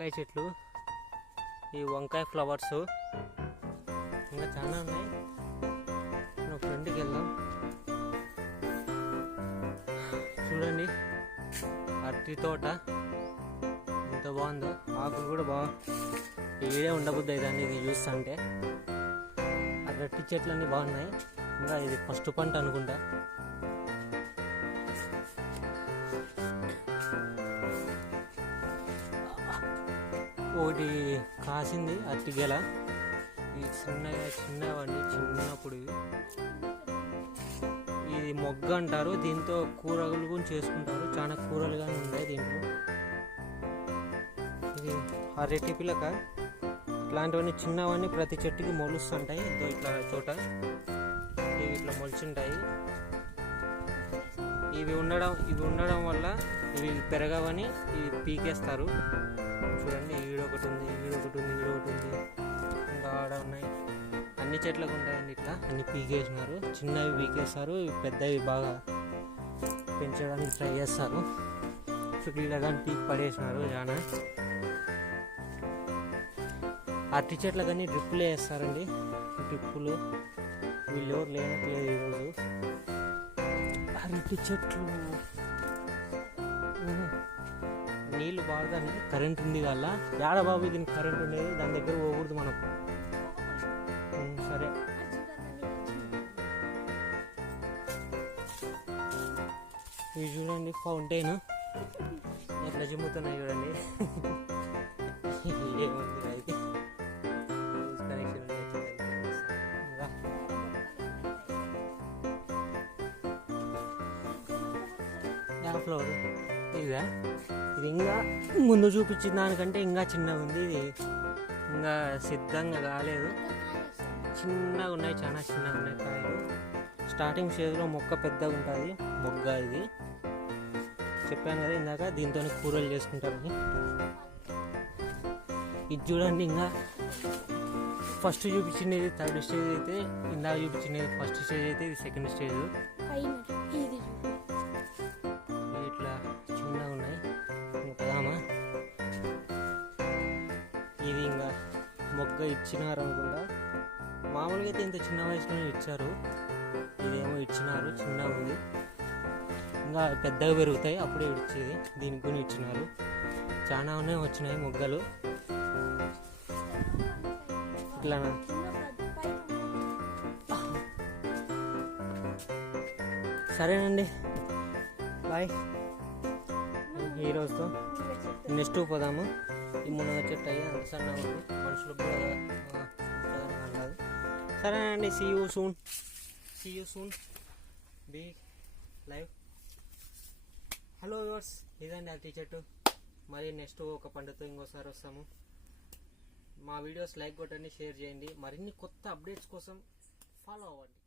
వంకాయ చెట్లు, ఈ వంకాయ ఫ్లవర్స్ ఇంకా చాలా ఉన్నాయి. మన ఫ్రెండ్కి వెళ్దాం. చూడండి అరటి తోట ఎంత బాగుందో, ఆకులు కూడా బాగా ఏడే ఉండబుద్ది అవుతుంది ఇది చూస్తుంటే. అరటి చెట్లన్నీ బాగున్నాయి. ఇంకా ఇది ఫస్ట్ పంట అనుకుంటా. ఒకటి కాసింది అరటి గెల. ఇది చిన్నవండి, చిన్నప్పుడు ఇది మొగ్గ అంటారు. దీంతో కూరలు కూడా చేసుకుంటారు. చాలా కూరలు కానీ ఉన్నాయి దీంట్లో. ఇది అరటి పిలక. ఇట్లాంటివన్నీ చిన్నవన్నీ ప్రతి చెట్టుకి మొలుస్తుంటాయి. ఇట్లా చోట ఇవి ఇట్లా మొలిచింటాయి. ఇవి ఉండడం వల్ల ఇవి పెరగవని ఇవి పీకేస్తారు. చూడండి ఈడొకటి ఉంది, ఈడొకటి ఉంది, ఈడొకటి ఉంది, ఇంకా ఆడ ఉన్నాయి. అన్ని చెట్లకు ఉంటాయండి. ఇట్లా అన్ని పీకేసినారు. చిన్నవి పీకేస్తారు, పెద్దవి బాగా పెంచడానికి ట్రై చేస్తారు. చుట్టూ కానీ పీక్ పడేసినారు చాలా. అరటి చెట్ల కానీ డ్రిప్పులు వేస్తారండి. డ్రిప్పులు వీళ్ళు ఎవరు లేనట్లేదు ఈరోజు. అరటి చెట్లు నీళ్ళు బాగానే కరెంట్ ఉంది వల్ల. ఏడ బాబు దీనికి కరెంట్ ఉండేది, దాని దగ్గర పోకూడదు మనం. సరే ఇవి చూడండి ఫౌంటైన్ ఎట్లా చిమ్ముతున్నాయి చూడండి. ఏముంది అయితే కనెక్షన్ ఫ్లవర్ ఇదా. ఇది ఇంకా ముందు చూపించిన దానికంటే ఇంకా చిన్నగా ఉంది. ఇది ఇంకా సిద్ధంగా కాలేదు. చిన్నగా ఉన్నాయి, చాలా చిన్నగా ఉన్నాయి కాయలు. స్టార్టింగ్ స్టేజ్లో మొక్క పెద్దగా ఉంటుంది. మొగ్గ ఇది చెప్పాను కదా ఇందాక, దీంతో కూరలు చేసుకుంటారని. ఇది చూడండి, ఇంకా ఫస్ట్ చూపించినది థర్డ్ స్టేజ్ అయితే, ఇందాక చూపించినది ఫస్ట్ స్టేజ్ అయితే ఇది సెకండ్ స్టేజ్. ఇట్లా చిన్నగా ఉన్నాయి. ఇంకా పదామా. ఇది ఇంకా మొగ్గ ఇచ్చినారు అనుకుంటా. మామూలుగా అయితే ఇంత చిన్న వయసులోనే ఇచ్చారు. ఇదేమో ఇచ్చినారు, చిన్నగా ఉంది. ఇంకా పెద్దగా పెరుగుతాయి అప్పుడే ఇచ్చేది. దీనికి కూడా ఇచ్చినారు. చాలా వచ్చినాయి మొగ్గలు. ఇట్లా సరేనండి, బాయ్. ఈరోజుతో నెక్స్ట్ పోదాము. ఈ మునగ చెట్టు అయ్యి అంత సన్నగా ఉంది, మనుషులకు కూడా అన్నది. సరేనండి, see you soon be live. Hello viewers, ఇదండి అరటి చెట్టు. మరి నెక్స్ట్ ఒక పండుతో ఇంకోసారి వస్తాము. మా వీడియోస్ లైక్ కొట్టండి, షేర్ చేయండి. మరిన్ని కొత్త అప్డేట్స్ కోసం ఫాలో అవ్వండి.